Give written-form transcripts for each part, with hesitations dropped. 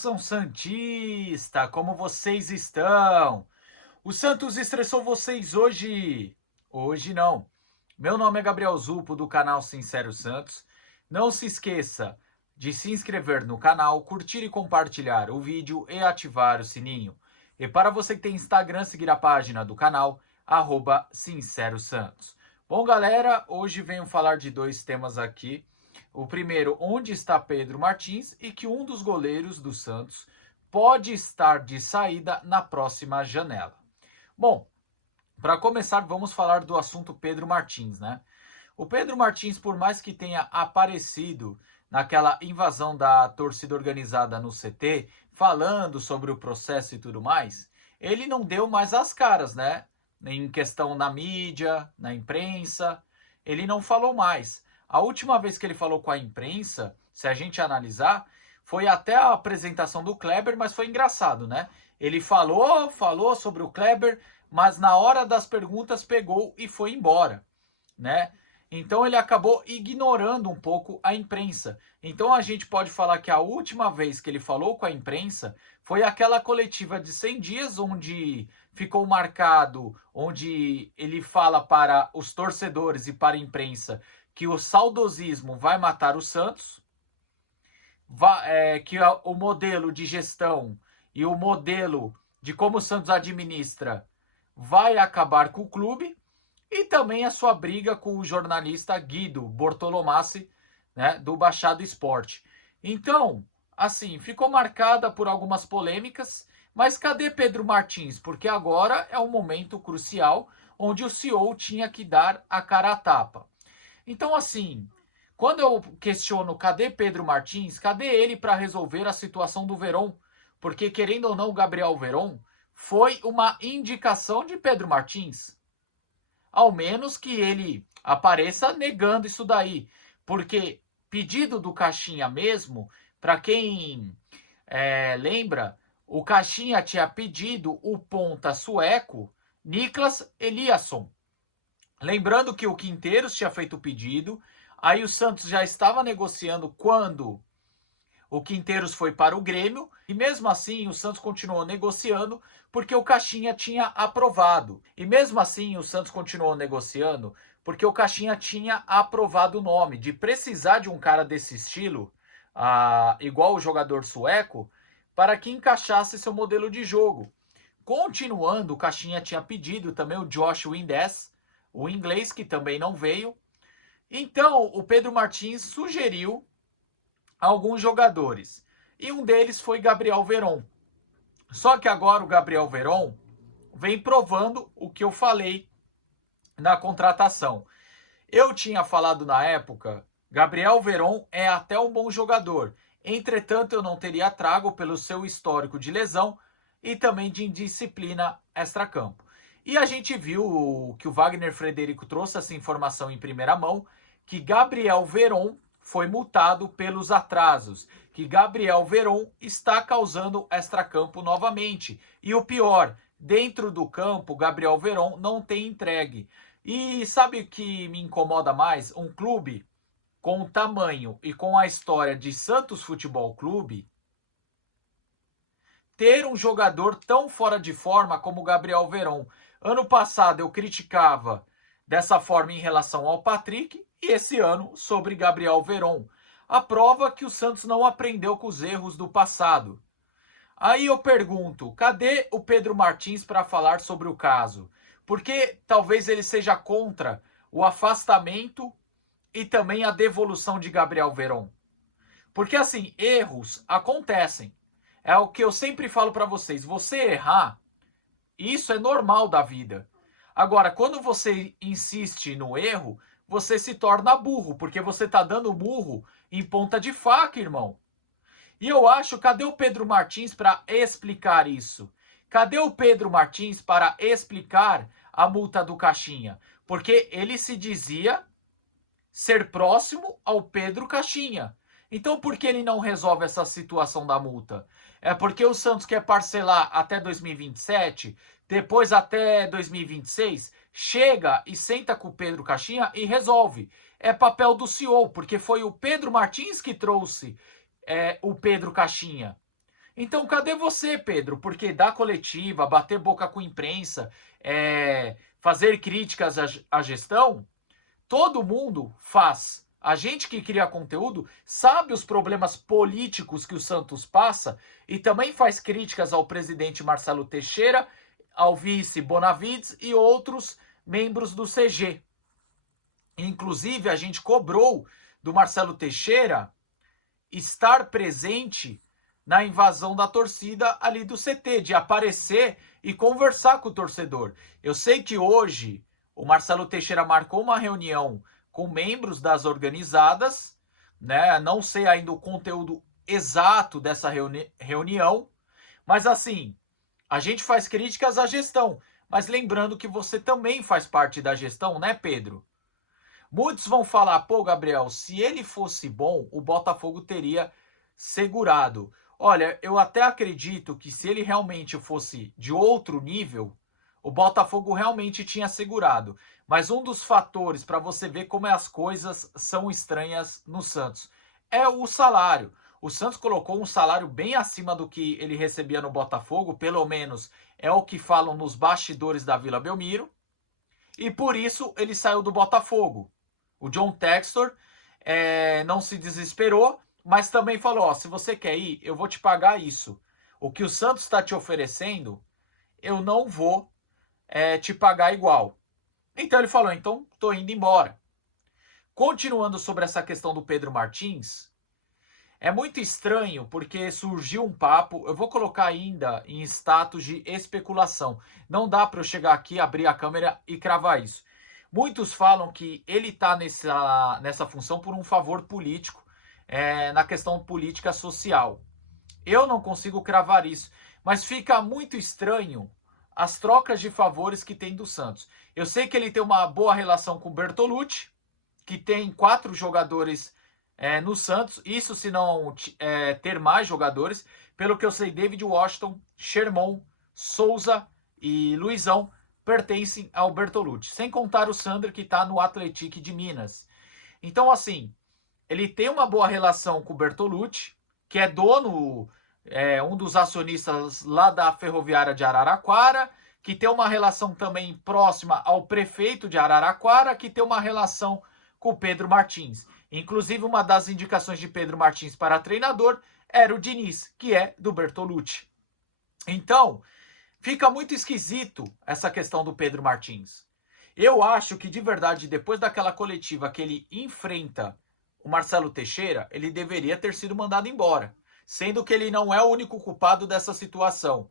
Nação Santista, como vocês estão? O Santos estressou vocês hoje? Hoje não. Meu nome é Gabriel Zupo, do canal Sincero Santos. Não se esqueça de se inscrever no canal, curtir e compartilhar o vídeo e ativar o sininho. E para você que tem Instagram, seguir a página do canal, @Sincero Santos. Bom, galera, hoje venho falar de dois temas aqui. O primeiro, onde está Pedro Martins, e que um dos goleiros do Santos pode estar de saída na próxima janela. Bom, para começar, vamos falar do assunto Pedro Martins, né? O Pedro Martins, por mais que tenha aparecido naquela invasão da torcida organizada no CT, falando sobre o processo e tudo mais, ele não deu mais as caras, né? Em questão na mídia, na imprensa, ele não falou mais. A última vez que ele falou com a imprensa, se a gente analisar, foi até a apresentação do Kleber, mas foi engraçado, né? Ele falou sobre o Kleber, mas na hora das perguntas pegou e foi embora, né? Então ele acabou ignorando um pouco a imprensa. Então a gente pode falar que a última vez que ele falou com a imprensa foi aquela coletiva de 100 dias, onde ficou marcado, onde ele fala para os torcedores e para a imprensa que o saudosismo vai matar o Santos, que o modelo de gestão e o modelo de como o Santos administra vai acabar com o clube, e também a sua briga com o jornalista Guido Bortolomassi, né, do Baixado Esporte. Então, assim, ficou marcada por algumas polêmicas, mas cadê Pedro Martins? Porque agora é um momento crucial onde o CEO tinha que dar a cara a tapa. Então, assim, quando eu questiono cadê Pedro Martins, cadê ele para resolver a situação do Veron? Porque, querendo ou não, o Gabriel Veron foi uma indicação de Pedro Martins. Ao menos que ele apareça negando isso daí. Porque pedido do Caixinha mesmo, para quem lembra, o Caixinha tinha pedido o ponta sueco Niklas Eliasson. Lembrando que o Quinteiros tinha feito o pedido, aí o Santos já estava negociando quando o Quinteiros foi para o Grêmio, e mesmo assim o Santos continuou negociando porque o Caixinha tinha aprovado. E mesmo assim o Santos continuou negociando porque o Caixinha tinha aprovado o nome. De precisar de um cara desse estilo, igual o jogador sueco, para que encaixasse seu modelo de jogo. Continuando, o Caixinha tinha pedido também o Josh Windass, o inglês, que também não veio. Então, o Pedro Martins sugeriu alguns jogadores, e um deles foi Gabriel Veron. Só que agora o Gabriel Veron vem provando o que eu falei na contratação. Eu tinha falado na época, Gabriel Veron é até um bom jogador, entretanto eu não teria trago pelo seu histórico de lesão e também de indisciplina extracampo. E a gente viu que o Wagner Frederico trouxe essa informação em primeira mão, que Gabriel Veron foi multado pelos atrasos, que Gabriel Veron está causando extracampo novamente. E o pior, dentro do campo, Gabriel Veron não tem entregue. E sabe o que me incomoda mais? Um clube com o tamanho e com a história de Santos Futebol Clube ter um jogador tão fora de forma como o Gabriel Veron. Ano passado eu criticava dessa forma em relação ao Patrick, e esse ano sobre Gabriel Veron. A prova que o Santos não aprendeu com os erros do passado. Aí eu pergunto, cadê o Pedro Martins para falar sobre o caso? Porque talvez ele seja contra o afastamento e também a devolução de Gabriel Veron. Porque assim, erros acontecem. É o que eu sempre falo para vocês. Você errar, isso é normal da vida. Agora, quando você insiste no erro, você se torna burro, porque você tá dando burro em ponta de faca, irmão. E eu acho, cadê o Pedro Martins para explicar isso? Cadê o Pedro Martins para explicar a multa do Caixinha? Porque ele se dizia ser próximo ao Pedro Caixinha. Então por que ele não resolve essa situação da multa? É porque o Santos quer parcelar até 2027, depois até 2026, chega e senta com o Pedro Caixinha e resolve. É papel do CEO, porque foi o Pedro Martins que trouxe o Pedro Caixinha. Então, cadê você, Pedro? Porque dar coletiva, bater boca com a imprensa, fazer críticas à gestão, todo mundo faz. A gente que cria conteúdo sabe os problemas políticos que o Santos passa e também faz críticas ao presidente Marcelo Teixeira, ao vice Bonavides e outros membros do CG. Inclusive, a gente cobrou do Marcelo Teixeira estar presente na invasão da torcida ali do CT, de aparecer e conversar com o torcedor. Eu sei que hoje o Marcelo Teixeira marcou uma reunião com membros das organizadas, né? Não sei ainda o conteúdo exato dessa reunião, mas assim, a gente faz críticas à gestão, mas lembrando que você também faz parte da gestão, né, Pedro? Muitos vão falar, pô, Gabriel, se ele fosse bom, o Botafogo teria segurado. Olha, eu até acredito que se ele realmente fosse de outro nível, o Botafogo realmente tinha segurado. Mas um dos fatores para você ver como as coisas são estranhas no Santos é o salário. O Santos colocou um salário bem acima do que ele recebia no Botafogo, pelo menos é o que falam nos bastidores da Vila Belmiro, e por isso ele saiu do Botafogo. O John Textor não se desesperou, mas também falou, ó, se você quer ir, eu vou te pagar isso. O que o Santos está te oferecendo, eu não vou te pagar igual. Então ele falou, então tô indo embora. Continuando sobre essa questão do Pedro Martins, é muito estranho porque surgiu um papo, eu vou colocar ainda em status de especulação. Não dá para eu chegar aqui, abrir a câmera e cravar isso. Muitos falam que ele está nessa função por um favor político, na questão política social. Eu não consigo cravar isso, mas fica muito estranho as trocas de favores que tem do Santos. Eu sei que ele tem uma boa relação com o Bertolucci, que tem 4 jogadores no Santos, isso se não ter mais jogadores. Pelo que eu sei, David Washington, Sherman, Souza e Luizão pertencem ao Bertolucci, sem contar o Sandro, que está no Atlético de Minas. Então, assim, ele tem uma boa relação com o Bertolucci, que é dono, um dos acionistas lá da Ferroviária de Araraquara, que tem uma relação também próxima ao prefeito de Araraquara, que tem uma relação com o Pedro Martins. Inclusive, uma das indicações de Pedro Martins para treinador era o Diniz, que é do Bertolucci. Então, fica muito esquisito essa questão do Pedro Martins. Eu acho que, de verdade, depois daquela coletiva que ele enfrenta o Marcelo Teixeira, ele deveria ter sido mandado embora. Sendo que ele não é o único culpado dessa situação,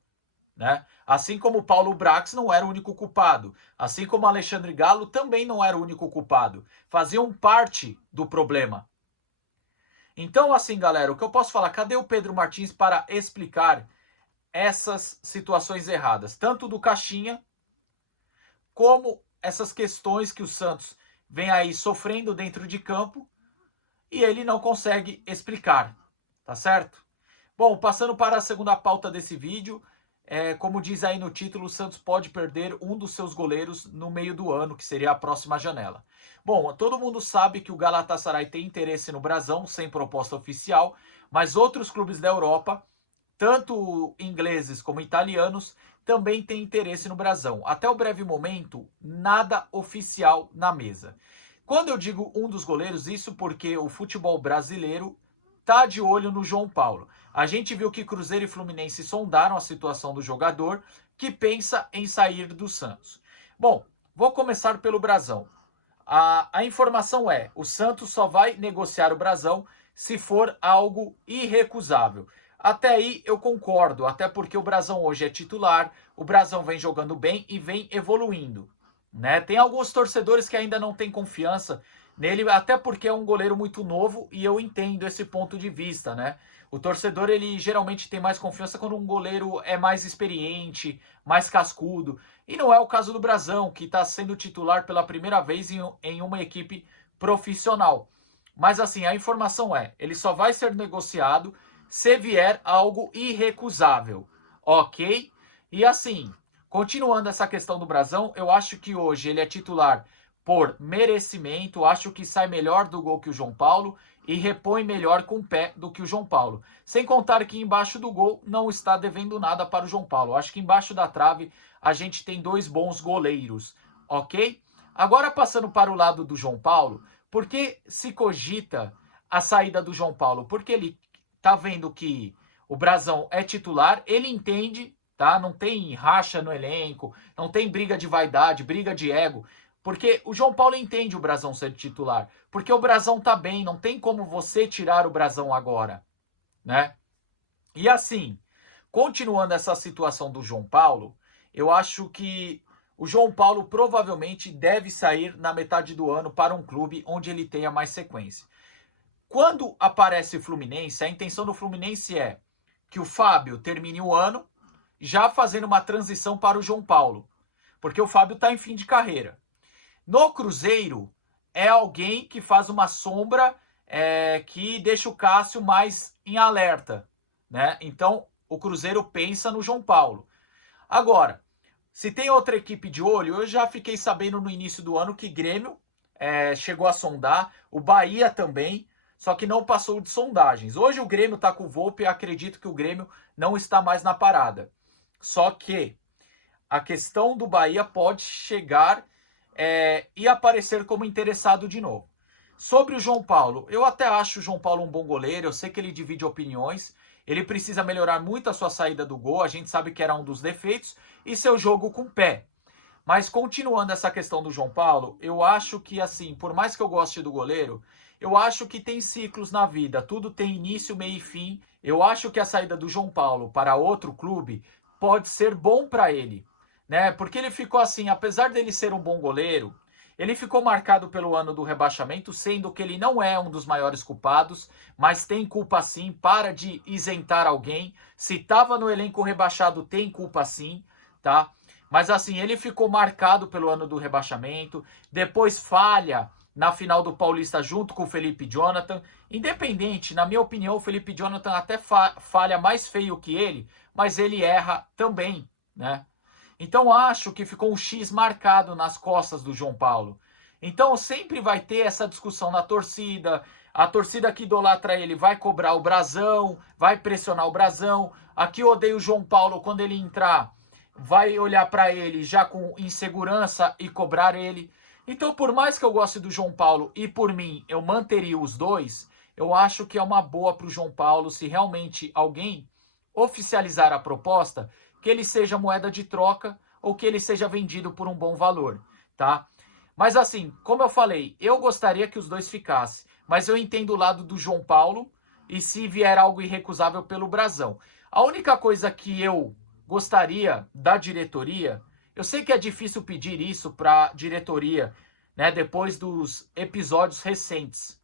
né? Assim como o Paulo Brax não era o único culpado. Assim como o Alexandre Galo também não era o único culpado. Faziam parte do problema. Então, assim, galera, o que eu posso falar? Cadê o Pedro Martins para explicar essas situações erradas, tanto do Caixinha, como essas questões que o Santos vem aí sofrendo dentro de campo e ele não consegue explicar, tá certo? Bom, passando para a segunda pauta desse vídeo, como diz aí no título, o Santos pode perder um dos seus goleiros no meio do ano, que seria a próxima janela. Bom, todo mundo sabe que o Galatasaray tem interesse no Brasão, sem proposta oficial, mas outros clubes da Europa, tanto ingleses como italianos, também têm interesse no Brasão. Até o breve momento, nada oficial na mesa. Quando eu digo um dos goleiros, isso porque o futebol brasileiro tá de olho no João Paulo. A gente viu que Cruzeiro e Fluminense sondaram a situação do jogador, que pensa em sair do Santos. Bom, vou começar pelo Brasão. A informação é, o Santos só vai negociar o Brasão se for algo irrecusável. Até aí eu concordo, até porque o Brasão hoje é titular, o Brasão vem jogando bem e vem evoluindo, né? Tem alguns torcedores que ainda não têm confiança nele, até porque é um goleiro muito novo e eu entendo esse ponto de vista, né? O torcedor, ele geralmente tem mais confiança quando um goleiro é mais experiente, mais cascudo. E não é o caso do Brasão, que está sendo titular pela primeira vez em uma equipe profissional. Mas assim, a informação é, ele só vai ser negociado se vier algo irrecusável, ok? E assim, continuando essa questão do Brasão, eu acho que hoje ele é titular por merecimento, acho que sai melhor do gol que o João Paulo e repõe melhor com o pé do que o João Paulo. Sem contar que embaixo do gol não está devendo nada para o João Paulo. Acho que embaixo da trave a gente tem dois bons goleiros, ok? Agora passando para o lado do João Paulo, por que se cogita a saída do João Paulo? Porque ele tá vendo que o Brazão é titular, ele entende, tá? Não tem racha no elenco, não tem briga de vaidade, briga de ego. Porque o João Paulo entende o Brazão ser titular. Porque o Brazão tá bem, não tem como você tirar o Brazão agora, né? E assim, continuando essa situação do João Paulo, eu acho que o João Paulo provavelmente deve sair na metade do ano para um clube onde ele tenha mais sequência. Quando aparece o Fluminense, a intenção do Fluminense é que o Fábio termine o ano já fazendo uma transição para o João Paulo. Porque o Fábio está em fim de carreira. No Cruzeiro, é alguém que faz uma sombra que deixa o Cássio mais em alerta, né? Então, o Cruzeiro pensa no João Paulo. Agora, se tem outra equipe de olho, eu já fiquei sabendo no início do ano que Grêmio chegou a sondar, o Bahia também, só que não passou de sondagens. Hoje o Grêmio está com o Volpi e acredito que o Grêmio não está mais na parada. Só que a questão do Bahia pode chegar e aparecer como interessado de novo. Sobre o João Paulo, eu até acho o João Paulo um bom goleiro, eu sei que ele divide opiniões, ele precisa melhorar muito a sua saída do gol, a gente sabe que era um dos defeitos, e seu jogo com o pé. Mas continuando essa questão do João Paulo, eu acho que assim, por mais que eu goste do goleiro, eu acho que tem ciclos na vida, tudo tem início, meio e fim. Eu acho que a saída do João Paulo para outro clube pode ser bom para ele, né? Porque ele ficou assim, apesar dele ser um bom goleiro, ele ficou marcado pelo ano do rebaixamento, sendo que ele não é um dos maiores culpados, mas tem culpa sim, para de isentar alguém. Se estava no elenco rebaixado, tem culpa sim, tá? Mas assim, ele ficou marcado pelo ano do rebaixamento, depois falha na final do Paulista junto com o Felipe Jonathan. Independente, na minha opinião, o Felipe Jonathan até falha mais feio que ele, mas ele erra também, né? Então acho que ficou um X marcado nas costas do João Paulo. Então sempre vai ter essa discussão na torcida. A torcida que idolatra ele vai cobrar o Brazão, vai pressionar o Brazão. Aqui odeia o João Paulo, quando ele entrar, vai olhar para ele já com insegurança e cobrar ele. Então, por mais que eu goste do João Paulo e por mim eu manteria os dois, eu acho que é uma boa para o João Paulo, se realmente alguém oficializar a proposta, que ele seja moeda de troca ou que ele seja vendido por um bom valor, tá? Mas assim, como eu falei, eu gostaria que os dois ficassem, mas eu entendo o lado do João Paulo e se vier algo irrecusável pelo Brazão. A única coisa que eu gostaria da diretoria, eu sei que é difícil pedir isso para a diretoria, né, depois dos episódios recentes,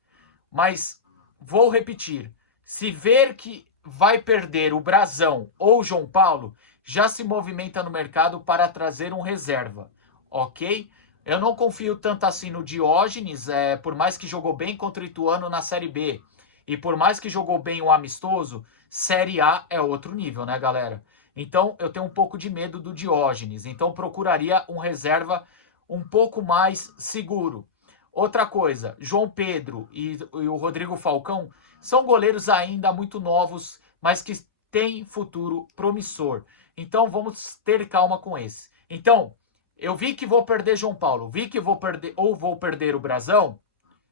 mas vou repetir, se ver que vai perder o Brazão ou o João Paulo, já se movimenta no mercado para trazer um reserva, ok? Eu não confio tanto assim no Diógenes, por mais que jogou bem contra o Ituano na Série B, e por mais que jogou bem o amistoso, Série A é outro nível, né, galera? Então, eu tenho um pouco de medo do Diógenes, então procuraria um reserva um pouco mais seguro. Outra coisa, João Pedro e o Rodrigo Falcão são goleiros ainda muito novos, mas que têm futuro promissor. Então vamos ter calma com esse. Então, eu vi que vou perder João Paulo, vi que vou perder o Brazão,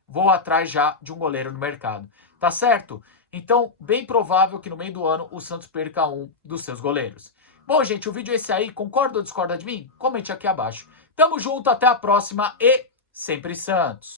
vou atrás já de um goleiro no mercado. Tá certo? Então, bem provável que no meio do ano o Santos perca um dos seus goleiros. Bom, gente, o vídeo é esse aí. Concorda ou discorda de mim? Comente aqui abaixo. Tamo junto, até a próxima e sempre Santos!